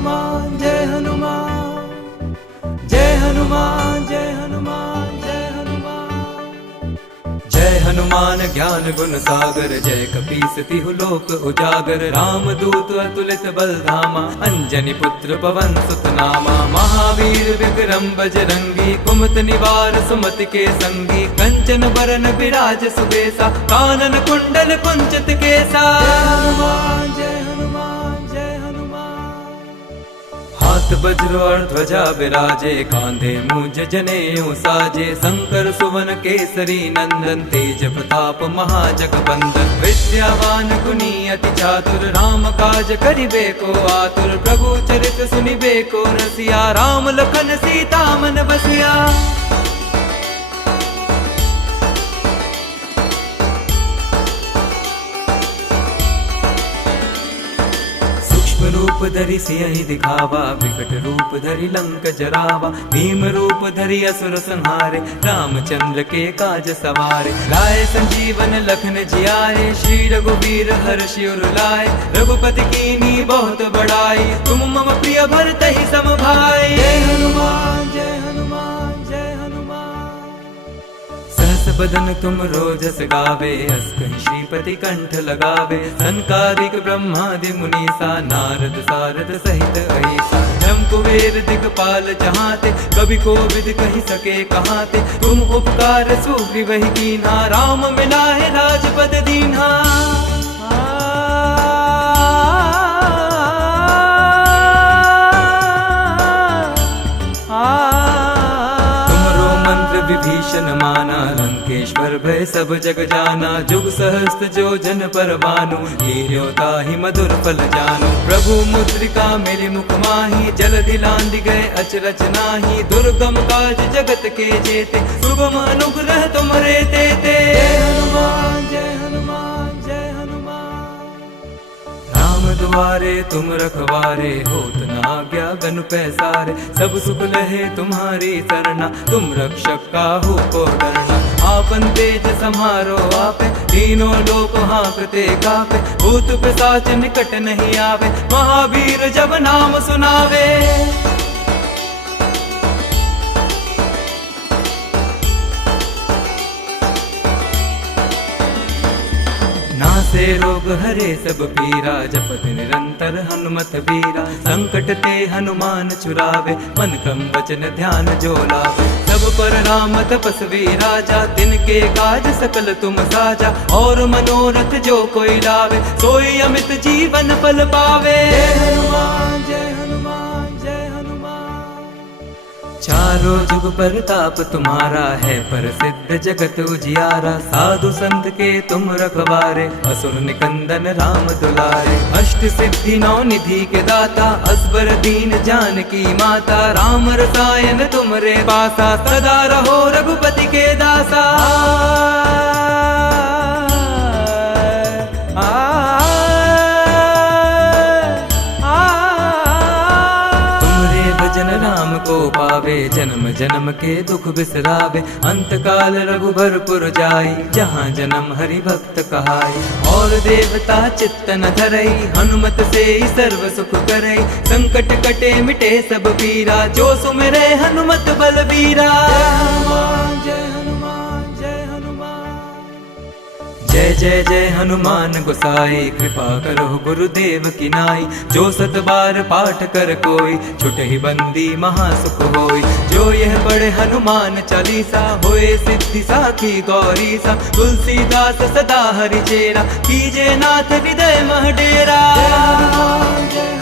हनुमान जय हनुमान, जय हनुमान जय हनुमान जय हनुमान। जय हनुमान ज्ञान गुण सागर, जय कपीस तिहु लोक उजागर। राम दूत अतुलित बल धामा, अंजनी पुत्र पवन सुत नामा। महावीर विक्रम बजरंगी, कुमत निवार सुमति के संगी। कंचन बरन बिराज सुबेसा, कानन कुंडल कुंचित केसा। जय हनुमान जय हनुमान जय हनुमान। हाथ वज्र और ध्वजा विराजे, कांधे मूंज जनेऊ साजे। शंकर सुवन केसरी नंदन, तेज प्रताप महाजगबंदन। विद्यावान गुणी अति चातुर, राम काज करिबे को आतुर। प्रभु चरित सुनिबे को रसिया, राम लखन सीता मन बसिया। रूप धरि सियहि दिखावा, विकट रूप धरि लंक जरावा। भीम रूप धरि असुर संहारे, रामचंद्र के काज सवारे। लाए संजीवन लखन जियाए, श्री रघुवीर हर्षि उर लाए। रघुपति कीन्ही बहुत बड़ाई, तुम मम प्रिय भरतहि सम भाई। जय हनुमान जय हनुमान जय हनुमान। सहस बदन तुम रोजस गावे, अस कहि श्रीपति कंठ लगावे। सनकादिक ब्रह्मादि मुनीसा, नारद सारद सहित अहिसा। ब्रह्म कुबेर दिगपाल जहाते, कवि कोविद कहि सके कहाते। तुम उपकार सुग्रीवहि कीन्हा, राम मिलाए राजपद दीन्हा। विभीषण माना, लंकेश्वर भय सब जग जाना। जुग सहस्त्र जो जन पर भानु, लील्यो ताहि मधुर फल जानु। प्रभु मुद्रिका मेरे मुख माही, जलधि लांघि गए अचरज नाही। दुर्गम काज जगत के जेते, सुगम अनुग्रह तुमरे तेते। जय हनुमान जय हनुमान जय हनुमान। राम दुआरे तुम रखवारे, होत न आज्ञा गनु पैसारे। सब सुख लहे तुम्हारी सरना, तुम रक्षक काहू को डरना। आपन तेज समारो आपे, तीनों लोक हाँकते कापे। भूत पिशाच निकट नहीं आवे, महावीर जब नाम सुनावे। नासे रोग हरे सब पीरा, जपत निरंतर हनुमत वीरा। संकट ते हनुमान छुड़ावे, मन क्रम वचन ध्यान जो लावे। सब पर राम तपस्वी राजा, तिनके काज सकल तुम साजा। और मनोरथ जो कोई लावे, सोई अमित जीवन फल पावे। जय हनुमान जय हनुमान जय हनुमान। चारों जुग परताप तुम्हारा है, प्रसिद्ध जगत उजियारा। साधु संत के तुम रखवारे, असुर निकंदन राम दुलारे। अष्ट सिद्धि नौ निधि के दाता, असबर दीन जानकी माता। राम रसायन तुमरे पासा, सदा रहो रघुपति के दासा। राम को पावे, जन्म जन्म के दुख बिसरावे। अंत काल रघुबरपुर जाई, जहाँ जन्म हरि भक्त कहाई। और देवता चित्त न धरई, हनुमत से ही सर्व सुख करई। संकट कटे मिटे सब पीरा, जो सुमिरे हनुमत बलबीरा। जय हनुमान जय हनुमान। जय जय जय हनुमान गोसाई, कृपा करो गुरुदेव की नाई। जो सत बार पाठ कर कोई, छुटहि बंदी महासुख होई। जो यह पढ़े हनुमान चालीसा, होए सिद्धि साखी गौरी सा। तुलसीदास सदा हरि चेरा, कीजे नाथ हृदय मह डेरा। जय हनुमान जय